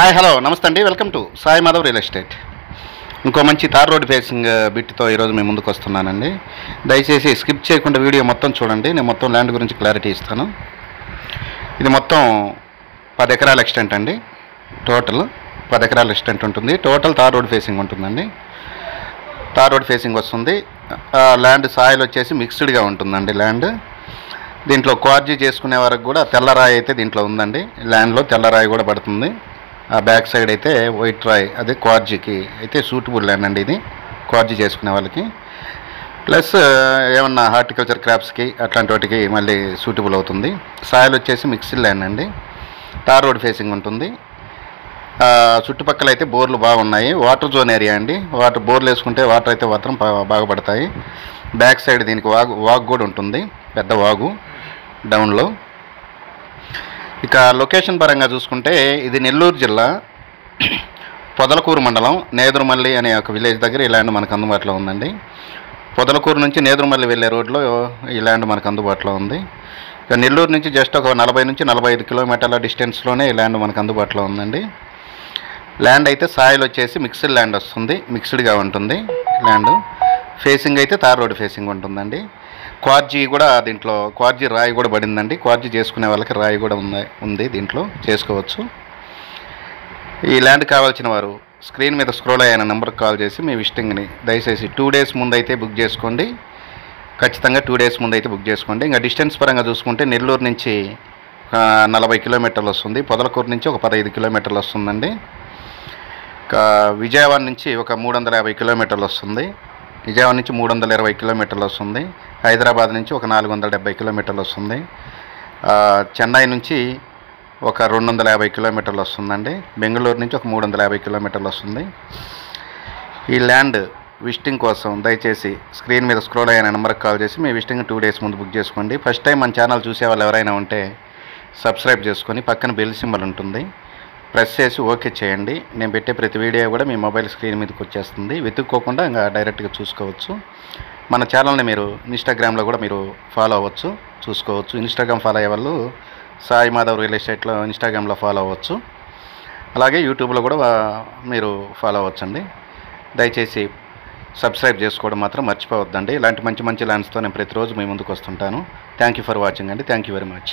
Hi hello నమస్తే అండి, welcome to Sai Madhav real estate. ఇంకో మంచి తార్ రోడ్ ఫేసింగ్ బిట్తో ఈరోజు మేము ముందుకు వస్తున్నానండి. దయచేసి స్కిప్ చేయకుండా వీడియో మొత్తం చూడండి. నేను మొత్తం ల్యాండ్ గురించి క్లారిటీ ఇస్తాను. ఇది మొత్తం 10 ఎకరాల ఎక్స్టెంట్ అండి. టోటల్ 10 ఎకరాల ఎక్స్టెంట్ ఉంటుంది. టోటల్ తార్ రోడ్ ఫేసింగ్ ఉంటుందండి. తార్ రోడ్ ఫేసింగ్ వస్తుంది. ల్యాండ్ సాయిల్ వచ్చేసి మిక్స్డ్గా ఉంటుందండి. ల్యాండ్ దీంట్లో క్వార్జీ చేసుకునే వరకు కూడా తెల్లరాయి అయితే దీంట్లో ఉందండి. ల్యాండ్లో తెల్లరాయి కూడా పడుతుంది. ఆ బ్యాక్ సైడ్ అయితే వైట్ రాయ్, అదే క్వార్జీకి అయితే సూటబుల్ ల్యాండ్ అండి. ఇది క్వార్జీ చేసుకునే వాళ్ళకి, ప్లస్ ఏమన్నా హార్టికల్చర్ క్రాప్స్కి అట్లాంటి వాటికి మళ్ళీ సూటబుల్ అవుతుంది. సాయిల్ వచ్చేసి మిక్స్డ్ ల్యాండ్ అండి. తార్ రోడ్ ఫేసింగ్ ఉంటుంది. చుట్టుపక్కల అయితే బోర్లు బాగున్నాయి. వాటర్ జోన్ ఏరియా అండి. బోర్లు వేసుకుంటే వాటర్ అయితే మాత్రం బాగా పడతాయి. బ్యాక్ సైడ్ దీనికి వాగు కూడా ఉంటుంది, పెద్ద వాగు డౌన్లో. ఇక లొకేషన్ పరంగా చూసుకుంటే ఇది నెల్లూరు జిల్లా పొదలకూరు మండలం నేదురుమల్లి అనే ఒక విలేజ్ దగ్గర ఈ ల్యాండ్ మనకు అందుబాటులో ఉందండి. పొదలకూరు నుంచి నేదురుమల్లి వెళ్ళే రోడ్లో ఈ ల్యాండ్ మనకు అందుబాటులో ఉంది. ఇక నెల్లూరు నుంచి జస్ట్ ఒక 40 నుంచి 45 కిలోమీటర్ల డిస్టెన్స్లోనే ఈ ల్యాండ్ మనకు అందుబాటులో ఉందండి. ల్యాండ్ అయితే సాయిల్ వచ్చేసి మిక్స్డ్ ల్యాండ్ వస్తుంది, మిక్స్డ్గా ఉంటుంది ల్యాండ్. ఫేసింగ్ అయితే తార్ రోడ్ ఫేసింగ్ ఉంటుందండి. క్వార్జీ కూడా దీంట్లో క్వార్జీ రాయి కూడా పడిందండి. క్వార్జీ చేసుకునే వాళ్ళకి రాయి కూడా ఉంది, దీంట్లో చేసుకోవచ్చు. ఈ ల్యాండ్ కావాల్సిన వారు స్క్రీన్ మీద స్క్రోల్ అయిన నెంబర్కి కాల్ చేసి మీ విజిటింగ్ని దయచేసి 2 డేస్ ముందు అయితే బుక్ చేసుకోండి. ఖచ్చితంగా 2 డేస్ ముందు అయితే బుక్ చేసుకోండి. ఇంకా డిస్టెన్స్ పరంగా చూసుకుంటే నెల్లూరు నుంచి 40 కిలోమీటర్లు వస్తుంది. పొదలకూరు నుంచి ఒక 15 కిలోమీటర్లు వస్తుందండి. విజయవాడ నుంచి ఒక 350 కిలోమీటర్లు వస్తుంది. విజయవాడ నుంచి 320 కిలోమీటర్లు వస్తుంది. హైదరాబాద్ నుంచి ఒక 470 కిలోమీటర్లు వస్తుంది. చెన్నై నుంచి ఒక 250 కిలోమీటర్లు వస్తుందండి. బెంగళూరు నుంచి ఒక 350 కిలోమీటర్లు వస్తుంది. ఈ ల్యాండ్ విజిటింగ్ కోసం దయచేసి స్క్రీన్ మీద స్క్రోల్ అయిన నెంబర్కి కాల్ చేసి మీ విజిటింగ్ 2 డేస్ ముందు బుక్ చేసుకోండి. ఫస్ట్ టైం మన ఛానల్ చూసే వాళ్ళు ఎవరైనా ఉంటే సబ్స్క్రైబ్ చేసుకొని పక్కన బెల్ సింబల్ ఉంటుంది, ప్రెస్ చేసి ఓకే చేయండి. నేను పెట్టే ప్రతి వీడియో కూడా మీ మొబైల్ స్క్రీన్ మీదకి వచ్చేస్తుంది. వెతుక్కోకుండా ఇంకా డైరెక్ట్గా చూసుకోవచ్చు. మన ఛానల్ని మీరు ఇన్స్టాగ్రామ్లో కూడా మీరు ఫాలో అవ్వచ్చు, చూసుకోవచ్చు. ఇన్స్టాగ్రామ్ ఫాలో అయ్యే వాళ్ళు సాయి మాధవ్ రియల్ ఎస్టేట్లో ఇన్స్టాగ్రామ్లో ఫాలో అవ్వచ్చు. అలాగే యూట్యూబ్లో కూడా మీరు ఫాలో అవ్వచ్చండి. దయచేసి సబ్స్క్రైబ్ చేసుకోవడం మాత్రం మర్చిపోవద్దండి. ఇలాంటి మంచి ల్యాండ్స్తో నేను ప్రతిరోజు మీ ముందుకు వస్తుంటాను. థ్యాంక్ యూ ఫర్ వాచింగ్ అండి. Thank you very much.